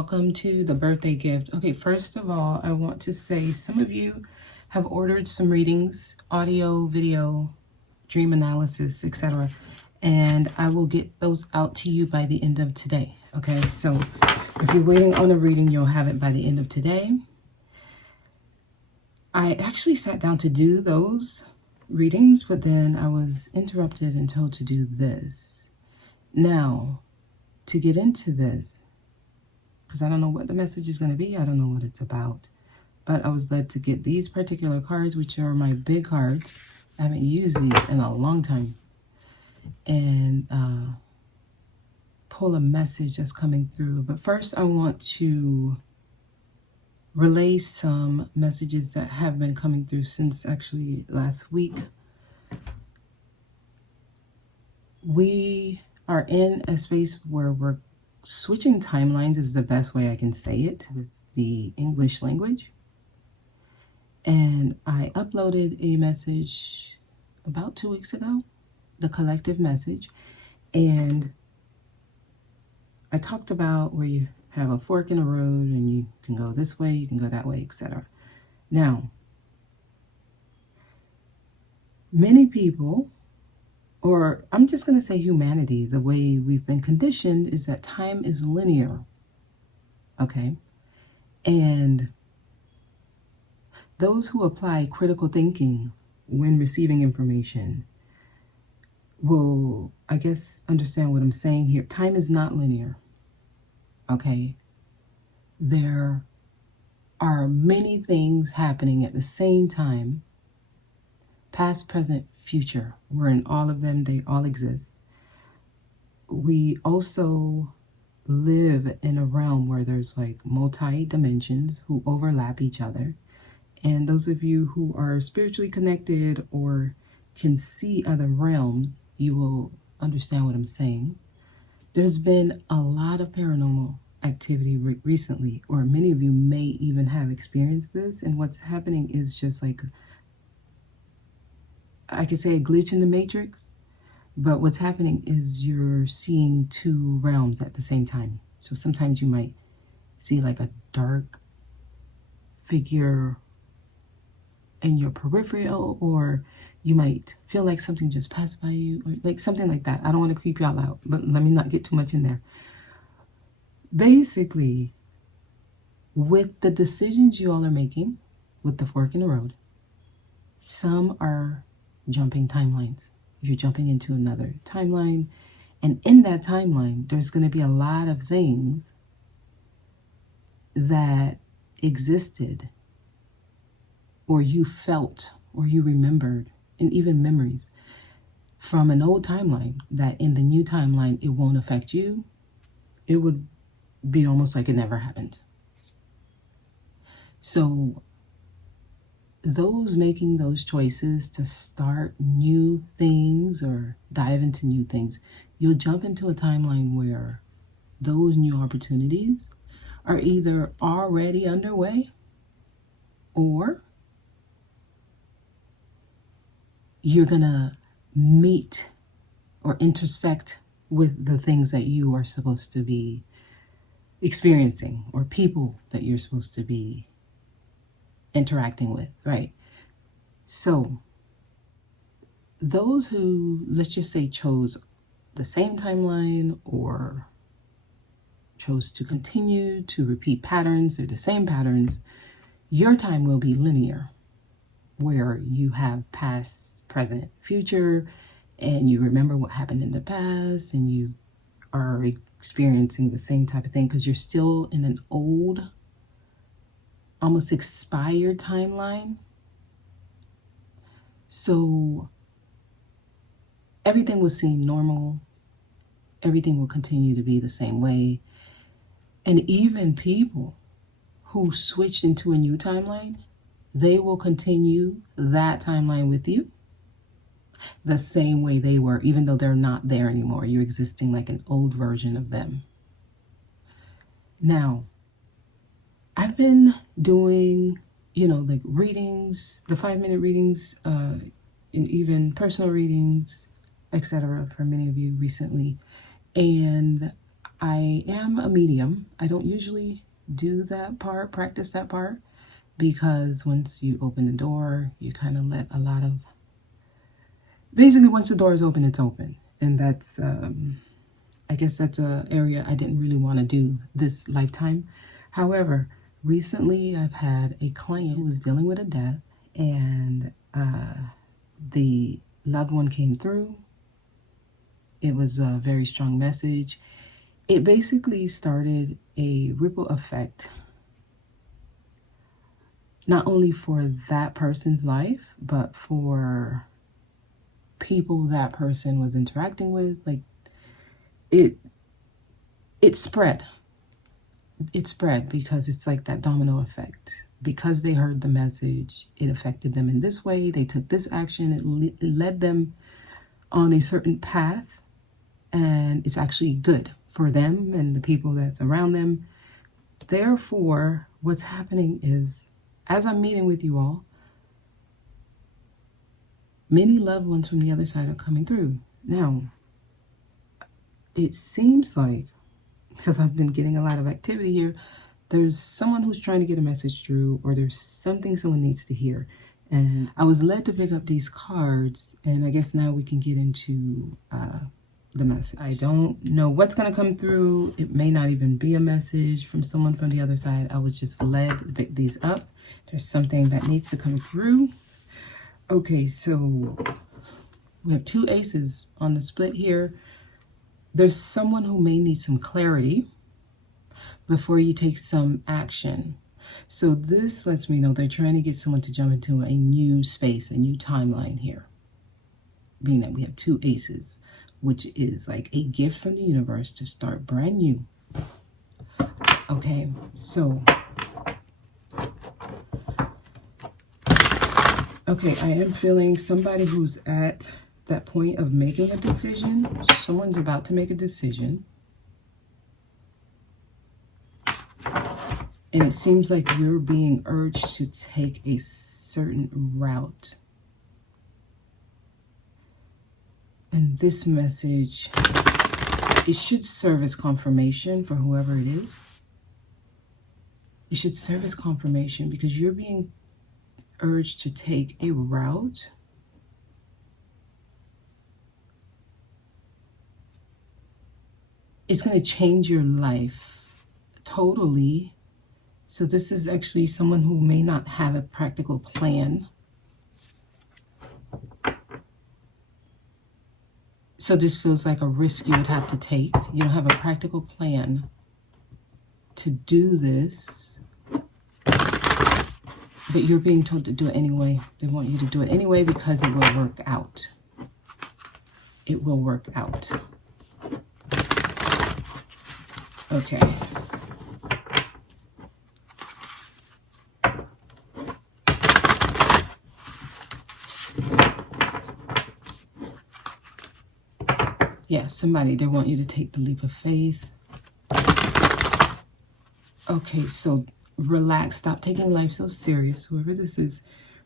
welcome to the birthday gift. Okay, first of all, I want to say some of you have ordered some readings, audio, video, dream analysis, etc. And I will get those out to you by the end of today. Okay, so if you're waiting on a reading, you'll have it by the end of today. I actually sat down to do those readings, but then I was interrupted and told to do this. Now, to get into this, because I don't know what the message is going to be. I don't know what it's about. But I was led to get these particular cards, which are my big cards. I haven't used these in a long time. And pull a message that's coming through. But first, I want to relay some messages that have been coming through since actually last week. We are in a space where we're switching timelines, is the best way I can say it, with the English language. And I uploaded a message about 2 weeks ago, the collective message. And I talked about where you have a fork in the road and you can go this way, you can go that way, etc. Now, many people, or I'm just going to say humanity, the way we've been conditioned is that time is linear. Okay? And those who apply critical thinking when receiving information will, I guess, understand what I'm saying here. Time is not linear. Okay? There are many things happening at the same time, past, present, future. We're in all of them. They all exist. We also live in a realm where there's like multi-dimensions who overlap each other. And those of you who are spiritually connected or can see other realms, you will understand what I'm saying. There's been a lot of paranormal activity recently, or many of you may even have experienced this. And what's happening is just like, I could say, a glitch in the matrix, but what's happening is you're seeing two realms at the same time. So sometimes you might see like a dark figure in your peripheral, or you might feel like something just passed by you, or like something like that. I don't want to creep y'all out, but let me not get too much in there. Basically, with the decisions you all are making with the fork in the road, some are jumping timelines. You're jumping into another timeline, and in that timeline there's going to be a lot of things that existed, or you felt, or you remembered, and even memories from an old timeline that in the new timeline it won't affect you. It would be almost like it never happened. So those making those choices to start new things or dive into new things, you'll jump into a timeline where those new opportunities are either already underway, or you're gonna meet or intersect with the things that you are supposed to be experiencing, or people that you're supposed to be interacting with, right? So those who, let's just say, chose the same timeline or chose to continue to repeat patterns or the same patterns, your time will be linear, where you have past, present, future, and you remember what happened in the past, and you are experiencing the same type of thing because you're still in an old, almost expired timeline. So everything will seem normal. Everything will continue to be the same way. And even people who switched into a new timeline, they will continue that timeline with you the same way they were, even though they're not there anymore. You're existing like an old version of them. Now, I've been doing, like readings, the 5-minute readings, and even personal readings, etc. for many of you recently. And I am a medium. I don't usually do that part, practice that part, because once you open the door, you kind of let a lot of, basically once the door is open, it's open. And that's, I guess that's an area I didn't really want to do this lifetime. However, recently I've had a client who was dealing with a death, and the loved one came through. It was a very strong message. It basically started a ripple effect, not only for that person's life, but for people that person was interacting with. Like, it spread. It spread because it's like that domino effect. Because they heard the message, it affected them in this way. They took this action. It led them on a certain path, and it's actually good for them and the people that's around them. Therefore, what's happening is, as I'm meeting with you all, many loved ones from the other side are coming through. Now, it seems like, because I've been getting a lot of activity here, there's someone who's trying to get a message through, or there's something someone needs to hear. And I was led to pick up these cards, and I guess now we can get into the message. I don't know what's going to come through. It may not even be a message from someone from the other side. I was just led to pick these up. There's something that needs to come through. Okay, so we have 2 aces on the split here. There's someone who may need some clarity before you take some action. So this lets me know they're trying to get someone to jump into a new space, a new timeline here. Being that we have 2 aces, which is like a gift from the universe to start brand new. Okay, so okay, I am feeling somebody who's at that point of making a decision. Someone's about to make a decision. And it seems like you're being urged to take a certain route. And this message, it should serve as confirmation for whoever it is. It should serve as confirmation because you're being urged to take a route it's going to change your life totally. So this is actually someone who may not have a practical plan. So this feels like a risk you would have to take. You don't have a practical plan to do this, but you're being told to do it anyway. They want you to do it anyway because it will work out. It will work out. Okay. Yeah, somebody, they want you to take the leap of faith. Okay, so relax. Stop taking life so serious. Whoever this is,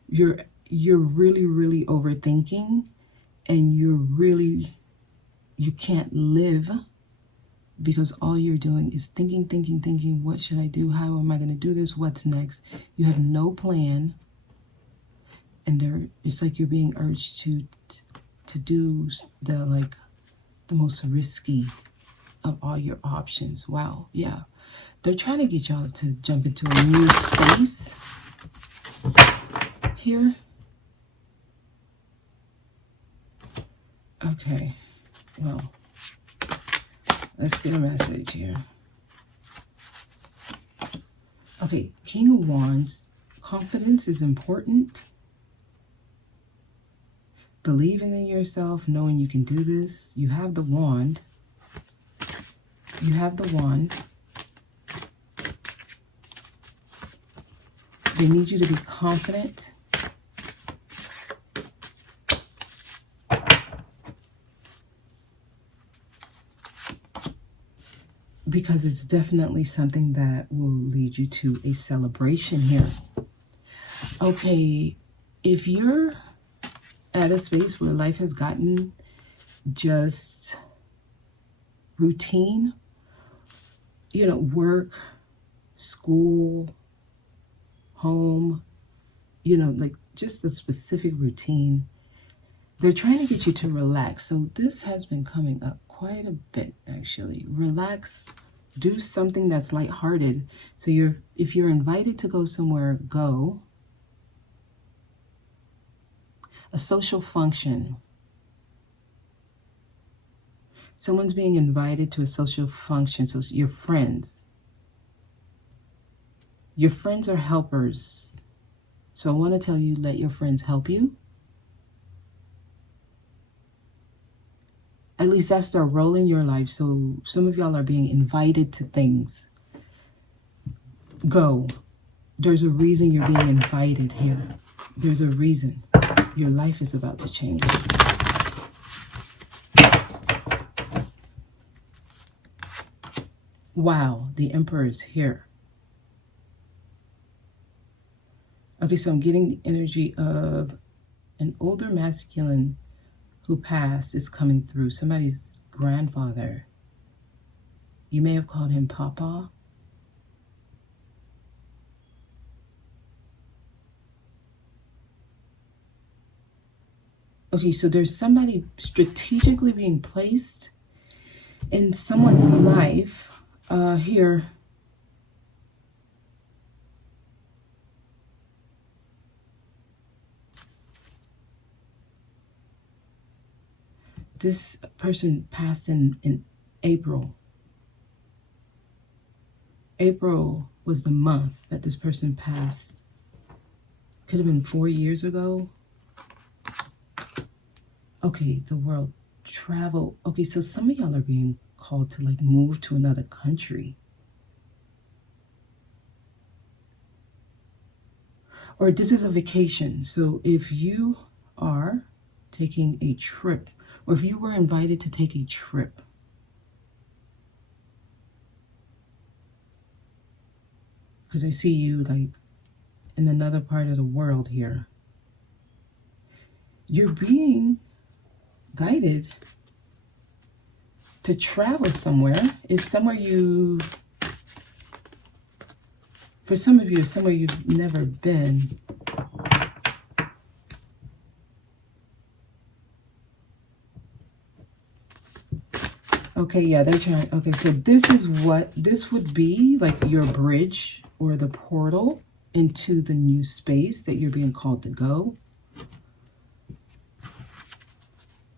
you're really overthinking, and you can't live because all you're doing is thinking, what should I do? How am I going to do this? What's next? You have no plan, and it's like you're being urged to do the most risky of all your options. Wow, yeah. They're trying to get y'all to jump into a new space here. Okay, well, let's get a message here. Okay, King of Wands, confidence is important. Believing in yourself, knowing you can do this. You have the wand. You have the wand. They need you to be confident. Because it's definitely something that will lead you to a celebration here. Okay, if you're at a space where life has gotten just routine, you know, work, school, home, you know, like just a specific routine. They're trying to get you to relax. So this has been coming up quite a bit, actually. Relax, do something that's lighthearted. So if you're invited to go somewhere, go. A social function. Someone's being invited to a social function. So your friends. Your friends are helpers. So I want to tell you, let your friends help you. At least that's their role in your life. So some of y'all are being invited to things. Go. There's a reason you're being invited here. There's a reason. Your life is about to change. Wow, the Emperor is here. Okay, so I'm getting the energy of an older masculine who passed is coming through. Somebody's grandfather. You may have called him Papa. Okay, so there's somebody strategically being placed in someone's life here. This person passed in April. April was the month that this person passed. Could have been 4 years ago. Okay, the world travel. Okay, so some of y'all are being called to like move to another country. Or this is a vacation. So if you are taking a trip, or if you were invited to take a trip, because I see you like in another part of the world here, you're being guided to travel somewhere. Is somewhere you, for some of you, somewhere you've never been. Okay, yeah, they're trying. Okay, so this is what this would be, like your bridge or the portal into the new space that you're being called to go.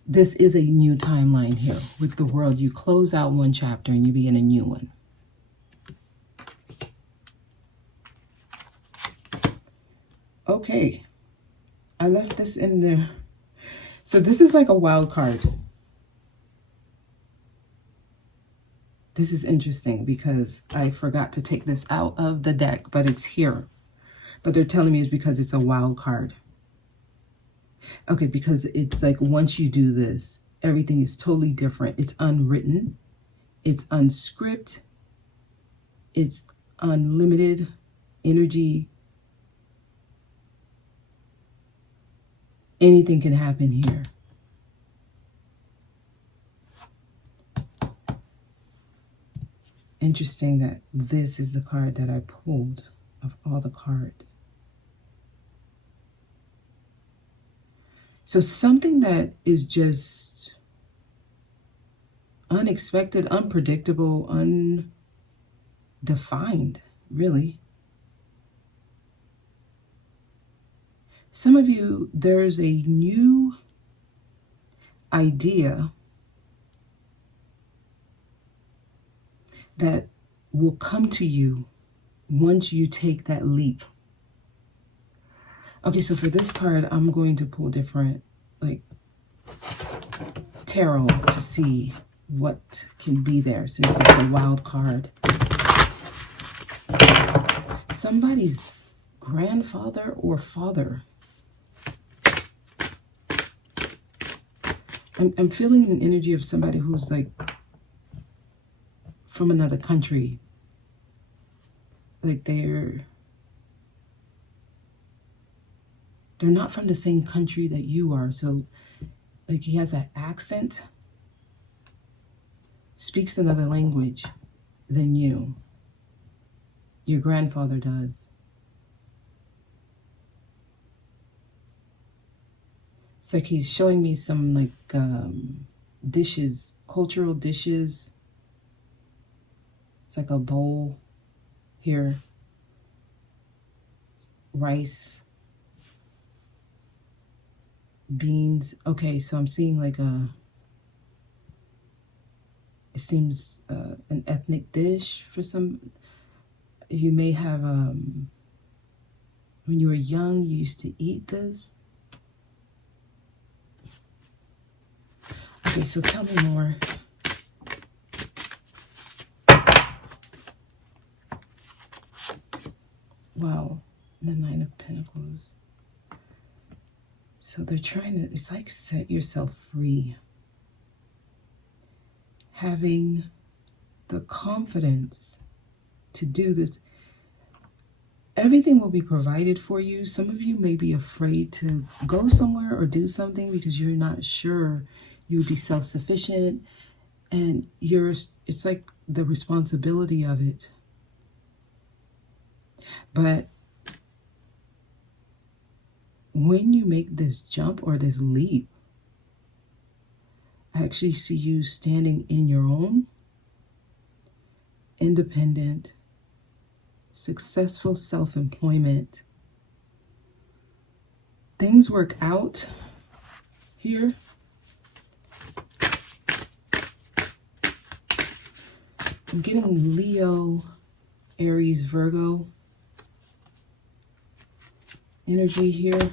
This is a new timeline here with the world. You close out one chapter and you begin a new one. Okay, I left this in there. So this is like a wild card. This is interesting because I forgot to take this out of the deck, but it's here. But they're telling me it's because it's a wild card. Okay, because it's like once you do this, everything is totally different. It's unwritten. It's unscripted. It's unlimited energy. Anything can happen here. Interesting that this is the card that I pulled of all the cards. So something that is just unexpected, unpredictable, undefined, really. Some of you, there's a new idea that will come to you once you take that leap. Okay, so for this card, I'm going to pull different, like, tarot to see what can be there since it's a wild card. Somebody's grandfather or father. I'm feeling an energy of somebody who's like from another country. Like they're not from the same country that you are. So like he has an accent, speaks another language. than you. Your grandfather does. It's like he's showing me some like dishes, cultural dishes. It's like a bowl here. Rice. Beans. Okay, so I'm seeing like it seems an ethnic dish for some. You may have, when you were young, you used to eat this. Okay, so tell me more. Wow, the Nine of Pentacles. So they're trying to, it's like set yourself free. Having the confidence to do this. Everything will be provided for you. Some of you may be afraid to go somewhere or do something because you're not sure you'll be self-sufficient, and it's like the responsibility of it. But when you make this jump or this leap, I actually see you standing in your own, independent, successful self-employment. Things work out here. I'm getting Leo, Aries, Virgo energy here.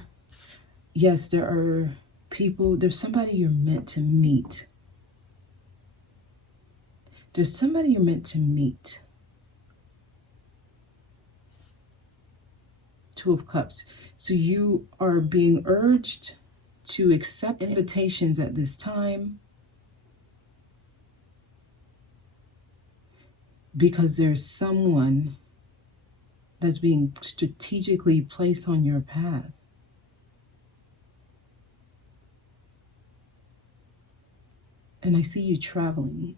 Yes, there are people, there's somebody you're meant to meet. There's somebody you're meant to meet. Two of Cups. So you are being urged to accept invitations at this time because there's someone that's being strategically placed on your path. And I see you traveling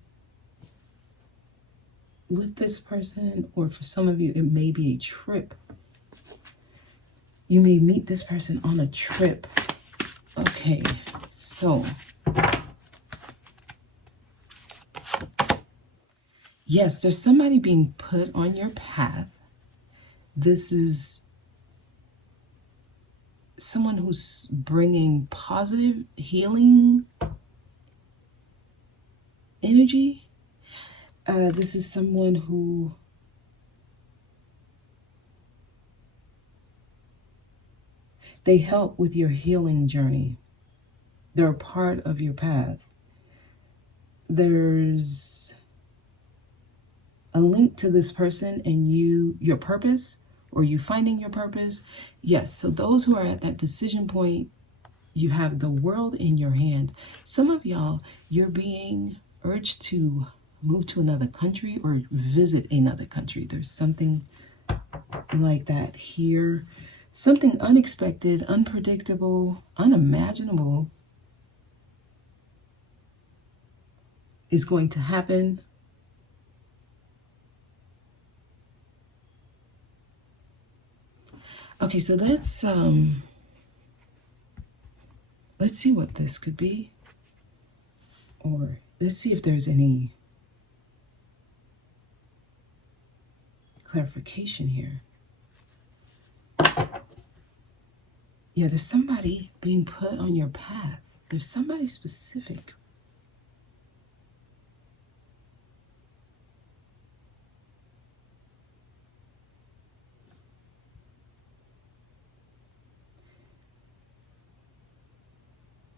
with this person, or for some of you, it may be a trip. You may meet this person on a trip. Okay, so yes, there's somebody being put on your path. This is someone who's bringing positive healing energy. This is someone who they help with your healing journey. They're a part of your path. There's a link to this person and your purpose, or you finding your purpose. Yes, so those who are at that decision point, you have the world in your hands. Some of y'all, you're being urged to move to another country or visit another country. There's something like that here. Something unexpected, unpredictable, unimaginable is going to happen. Okay, so let's see what this could be, or let's see if there's any clarification here. Yeah, there's somebody being put on your path. There's somebody specific.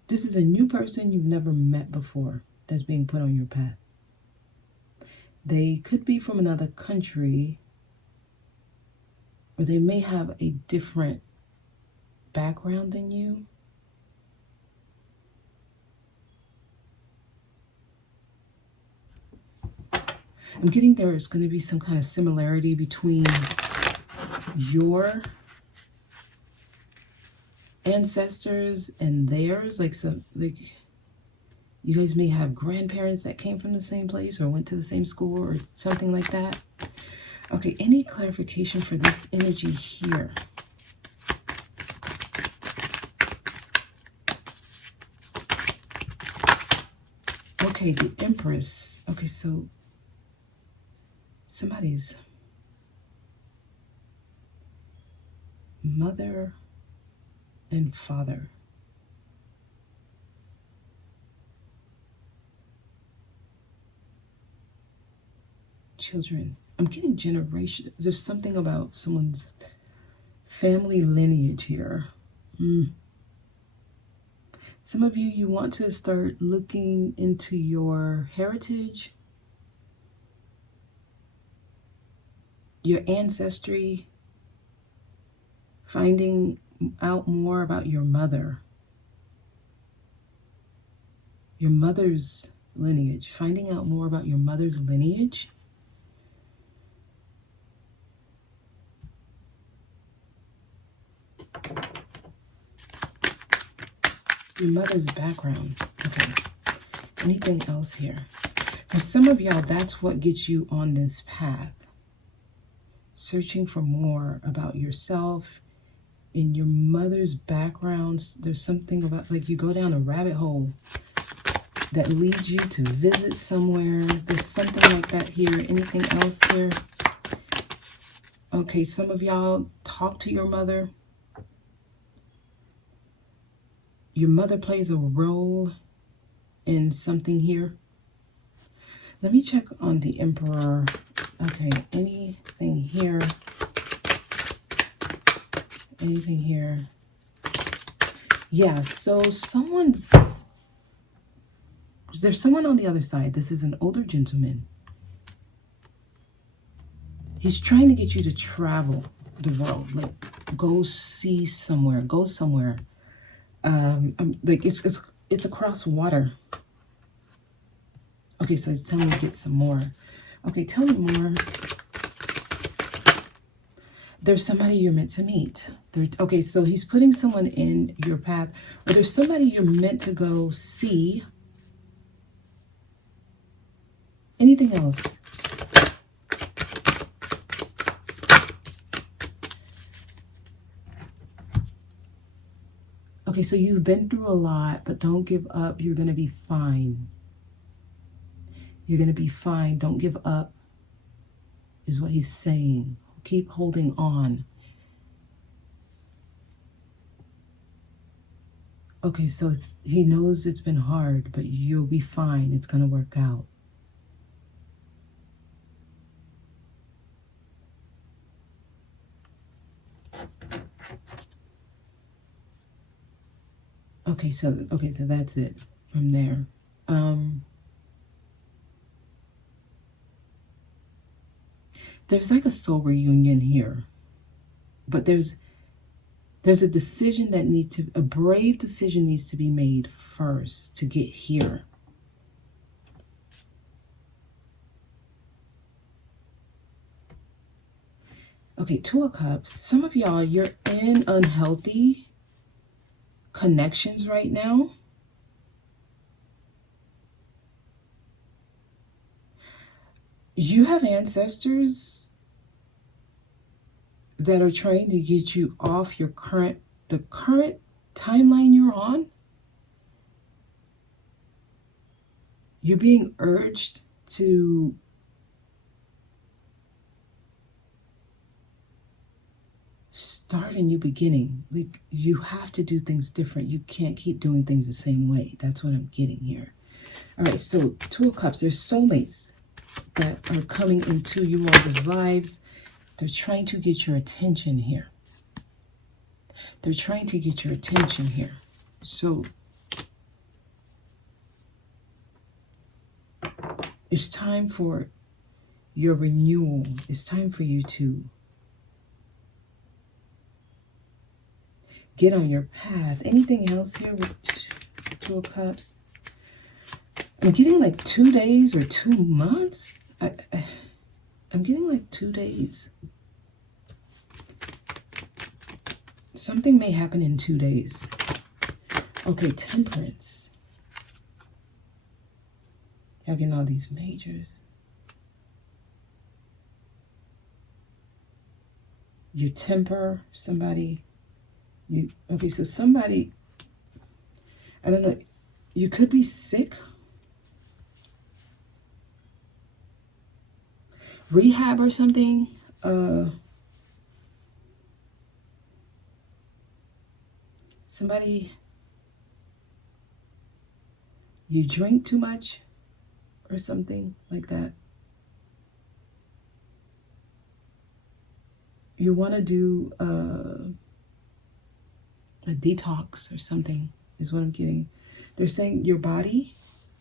This is a new person you've never met before that's being put on your path. They could be from another country, or they may have a different background than you. I'm getting there's going to be some kind of similarity between your ancestors and theirs, like You guys may have grandparents that came from the same place or went to the same school or something like that. Okay, any clarification for this energy here? Okay, the Empress. Okay, so somebody's mother and father. Children. I'm getting generation. There's something about someone's family lineage here. Some of you, you want to start looking into your heritage, your ancestry, finding out more about your mother, your mother's lineage, finding out more about your mother's lineage. Your mother's background. Okay. Anything else here? For some of y'all, that's what gets you on this path. Searching for more about yourself in your mother's backgrounds. There's something about, like, you go down a rabbit hole that leads you to visit somewhere. There's something like that here. Anything else here? Okay, some of y'all talk to your mother. Your mother plays a role in something here. Let me check on the Emperor. Okay, anything here? Anything here? Yeah, so there's someone on the other side. This is an older gentleman. He's trying to get you to travel the world. Like, go see somewhere. Go somewhere. Like, it's across water. Okay, so he's telling me to get some more. Okay, tell me more. There's somebody you're meant to meet. Okay, so he's putting someone in your path. Or there's somebody you're meant to go see. Anything else? Okay, so you've been through a lot, but don't give up. You're going to be fine. You're going to be fine. Don't give up, is what he's saying. Keep holding on. Okay, so he knows it's been hard, but you'll be fine. It's going to work out. Okay, so that's it from there. There's like a soul reunion here, but there's a decision that a brave decision needs to be made first to get here. Okay, Two of Cups. Some of y'all, you're in unhealthy connections right now. You have ancestors that are trying to get you off the current timeline you're on. You're being urged to start a new beginning. Like, you have to do things different. You can't keep doing things the same way. That's what I'm getting here. All right, so Two of Cups. There's soulmates that are coming into you all's lives. They're trying to get your attention here. They're trying to get your attention here. So it's time for your renewal. It's time for you to get on your path. Anything else here with Two of Cups? I'm getting like 2 days or 2 months. I'm getting like 2 days. Something may happen in 2 days. Okay, Temperance. Y'all getting all these majors. Your temper, somebody. Okay, so somebody, I don't know, you could be sick. Rehab or something. Somebody, you drink too much or something like that. You want to do a detox or something is what I'm getting. They're saying your body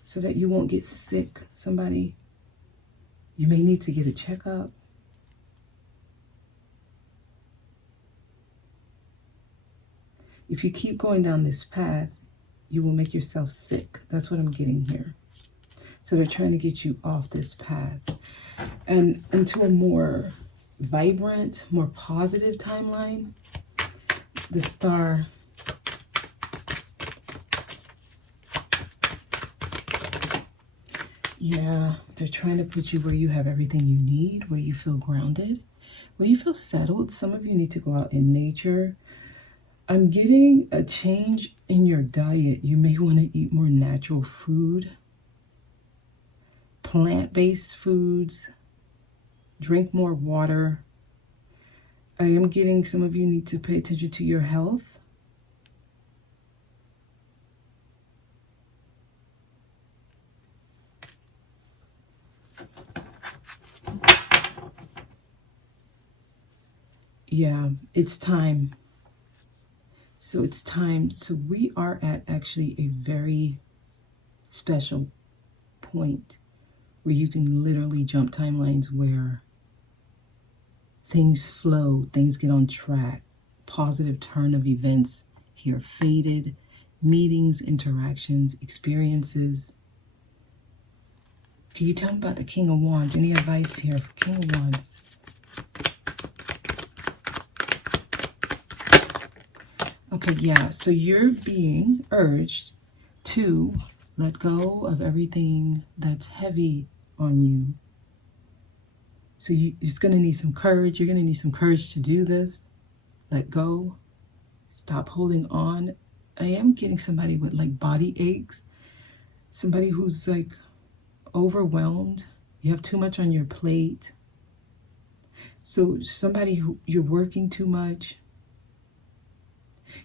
so that you won't get sick. Somebody, you may need to get a checkup. If you keep going down this path, you will make yourself sick. That's what I'm getting here. So they're trying to get you off this path and into a more vibrant, more positive timeline. The star. Yeah, they're trying to put you where you have everything you need, where you feel grounded, where you feel settled. Some of you need to go out in nature. I'm getting a change in your diet. You may want to eat more natural food, plant-based foods, drink more water. I am getting some of you need to pay attention to your health. Yeah, it's time. So it's time. So we are at actually a very special point where you can literally jump timelines, where things flow, things get on track, positive turn of events here, faded meetings, interactions, experiences. Can you tell me about the King of Wands? Any advice here for King of Wands? Okay, yeah, so you're being urged to let go of everything that's heavy on you. So you're just going to need some courage. You're going to need some courage to do this. Let go. Stop holding on. I am getting somebody with like body aches. Somebody who's like overwhelmed. You have too much on your plate. So somebody who you're working too much.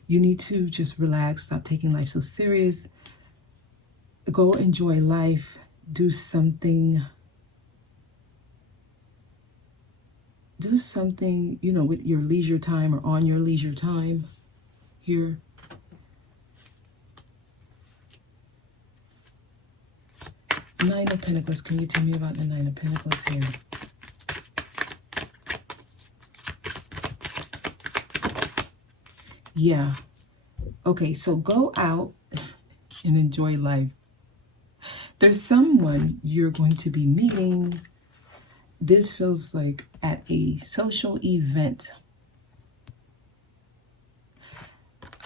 You need to just relax, stop taking life so serious. Go enjoy life. Do something. Do something, you know, with your leisure time or on your leisure time here. Nine of Pentacles. Can you tell me about the Nine of Pentacles here? Yeah. Okay, so go out and enjoy life. There's someone you're going to be meeting. This feels like at a social event.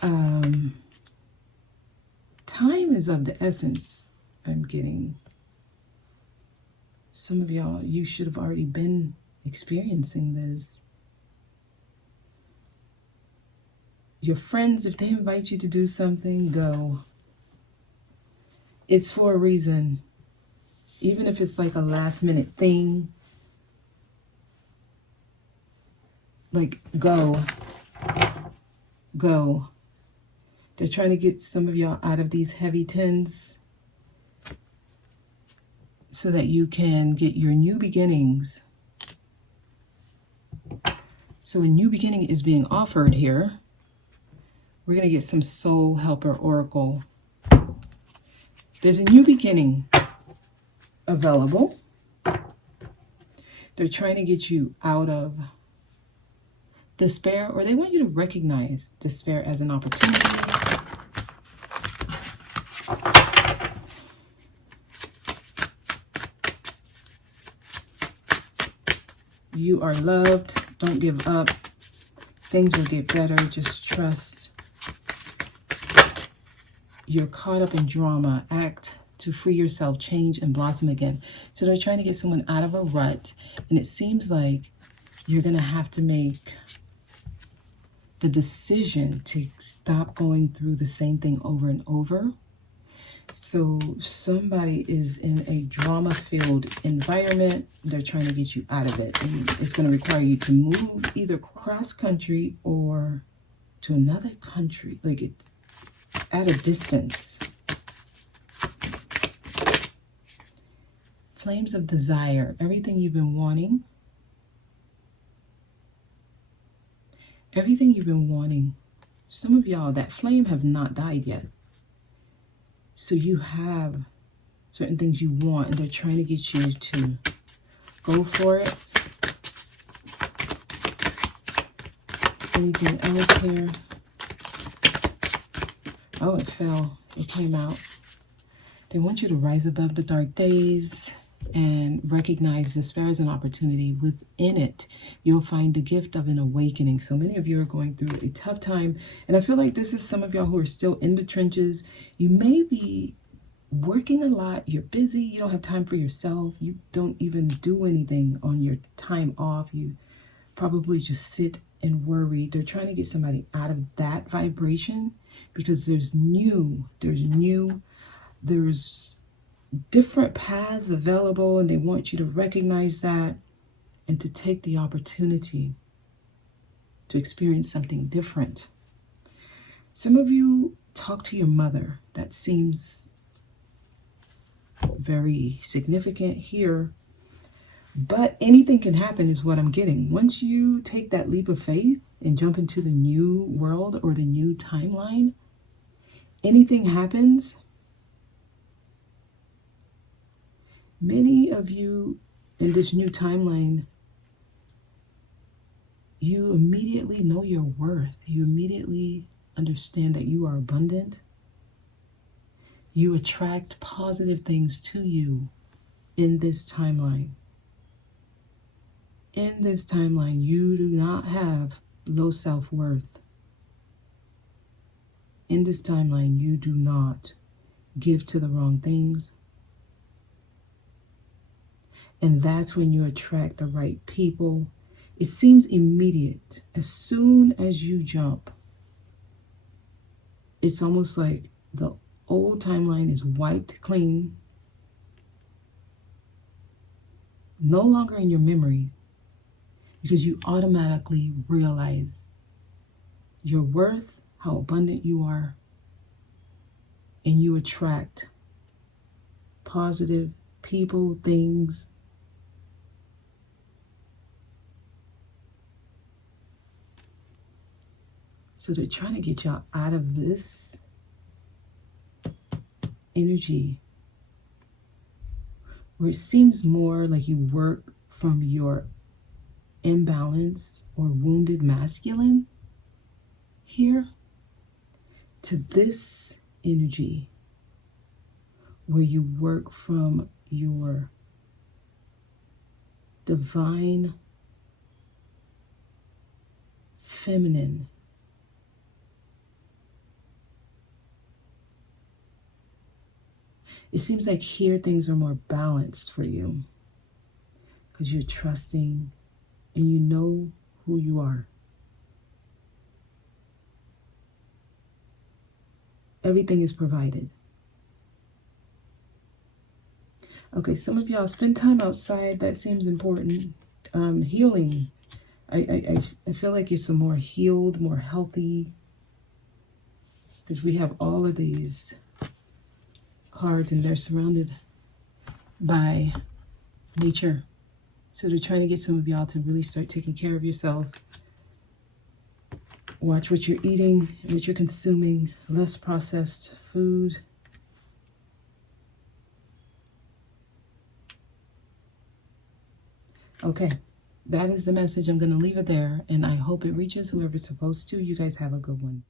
Time is of the essence, I'm getting. Some of y'all, you should have already been experiencing this. Your friends, if they invite you to do something, go. It's for a reason. Even if it's like a last minute thing. Like, go. Go. They're trying to get some of y'all out of these heavy tens so that you can get your new beginnings. So a new beginning is being offered here. We're going to get some Soul Helper Oracle. There's a new beginning available. They're trying to get you out of despair, or they want you to recognize despair as an opportunity. You are loved. Don't give up. Things will get better. Just trust. You're caught up in drama. Act to free yourself, change, and blossom again. So they're trying to get someone out of a rut, and it seems like you're going to have to make the decision to stop going through the same thing over and over. So somebody is in a drama-filled environment. They're trying to get you out of it. And it's going to require you to move either cross-country or to another country, like it, at a distance. Flames of desire, everything you've been wanting. Everything you've been wanting. Some of y'all, that flame have not died yet. So you have certain things you want, and they're trying to get you to go for it. Anything else here? Oh, it fell. It came out. They want you to rise above the dark days and recognize despair as an opportunity. Within it, you'll find the gift of an awakening. So many of you are going through a tough time, and I feel like this is some of y'all who are still in the trenches. You may be working a lot, you're busy, you don't have time for yourself, you don't even do anything on your time off, you probably just sit and worry. They're trying to get somebody out of that vibration, because there's different paths available, and they want you to recognize that and to take the opportunity to experience something different. Some of you talk to your mother. That seems very significant here, but anything can happen is what I'm getting. Once you take that leap of faith and jump into the new world or the new timeline, anything happens. Many of you in this new timeline, you immediately know your worth. You immediately understand that you are abundant. You attract positive things to you in this timeline. In this timeline, you do not have low self-worth. In this timeline, you do not give to the wrong things. And that's when you attract the right people. It seems immediate. As soon as you jump, it's almost like the old timeline is wiped clean. No longer in your memory, because you automatically realize your worth, how abundant you are, and you attract positive people, things. So they're trying to get y'all out of this energy where it seems more like you work from your imbalanced or wounded masculine here to this energy where you work from your divine feminine. It seems like here things are more balanced for you because you're trusting and you know who you are. Everything is provided. Okay, some of y'all spend time outside. That seems important. Healing. I feel like it's a more healed, more healthy, because we have all of these cards and they're surrounded by nature. So they're trying to get some of y'all to really start taking care of yourself. Watch what you're eating, what you're consuming, less processed food. Okay, that is the message. I'm going to leave it there, and I hope it reaches whoever it's supposed to. You guys have a good one.